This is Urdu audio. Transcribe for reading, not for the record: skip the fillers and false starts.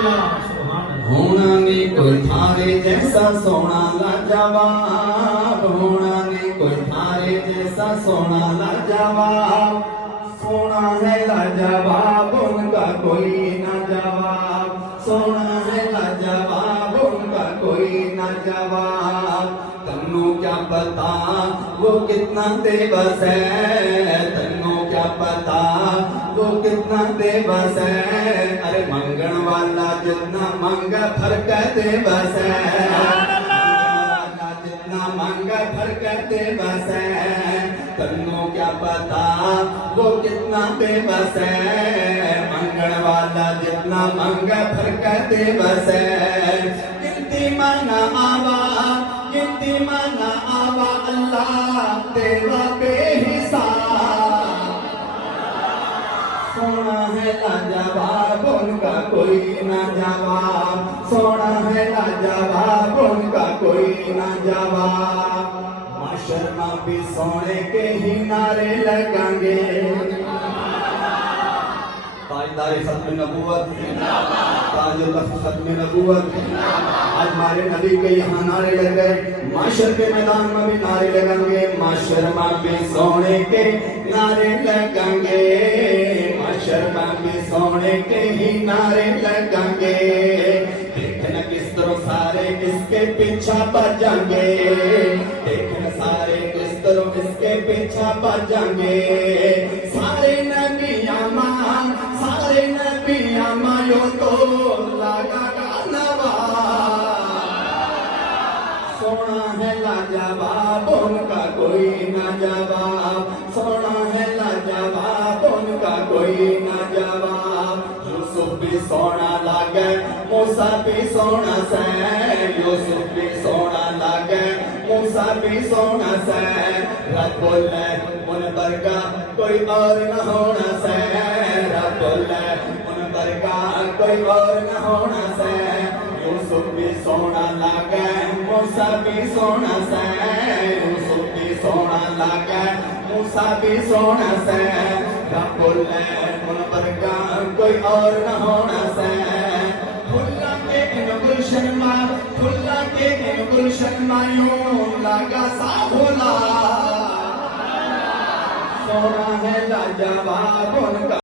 ہونا نہیں کوئی تھارے جیسا سونا لاجواب، ہونا نہیں کوئی تھارے جیسا سونا لاجواب، سونا ہے لاجواب ان کا کوئی نہ جواب، سونا ہے لاجواب ان کا کوئی نہ جواب، تنو کیا پتا وہ کتنا بے بس ہے، تنو کیا پتا وہ کتنا بے بس ہے، ارے منگن والا جتنا منگا فرق دے بس ہے، جتنا منگا فرق دے بس ہے، تنو کیا پتا وہ کتنا بے بس ہے، منگن والا جتنا منگا فرق دے بس ہے، گنتی مانا آوا گنتی مانا آوا اللہ تیرا بے حساب، سونا ہے لاجواب ان کا کوئی نہ جواب، سونا ہے لاجواب ان کا کوئی نہ جواب، معاشر میں بھی سونے کے ہی نعرے لگیں گے، تاجدار ختم نبوت، تاج التخت ختم نبوت، آج ہمارے نبی کے یہاں نعرے لگ گئے، معاشر کے میدان میں بھی نعرے لگیں گے، معاشر میں بھی سونے کے نعرے لگیں گے، معاشر میں بھی سونے کے ہی نعرے لگیں گے، دیکھنا کس طرح سارے اس کے پیچھا بجیں گے، دیکھنا سارے کس طرح اس کے پیچھا بجیں گے، سارے نبیاں ماں سارے نبیاں مایو تو لگا گانوا، سونا ہے لاجواب ان کا کوئی نہ جواب، سونا ہے لاجواب ان کا کوئی نہ جواب، یوسف بھی سونا لگے موسیٰ بھی سونا سے، یوسف بھی سونا لگے موسیٰ بھی سونا سے، رب اللہ منبر کا کوئی اور نہ ہونا سے، رب اللہ منبر کا کوئی اور نہ ہونا سے، یوسف بھی سونا لگے موسیٰ بھی سونا سے، یوسف بھی سونا لگے موسیٰ بھی سونا سے، رب اللہ منبر کا کوئی اور نہ ہونا سے، پھلا کے ان گلشن ماں پھلا کے ان گلشن مایوں لگا سا بھولا، سونا ہے لاجواب ان کا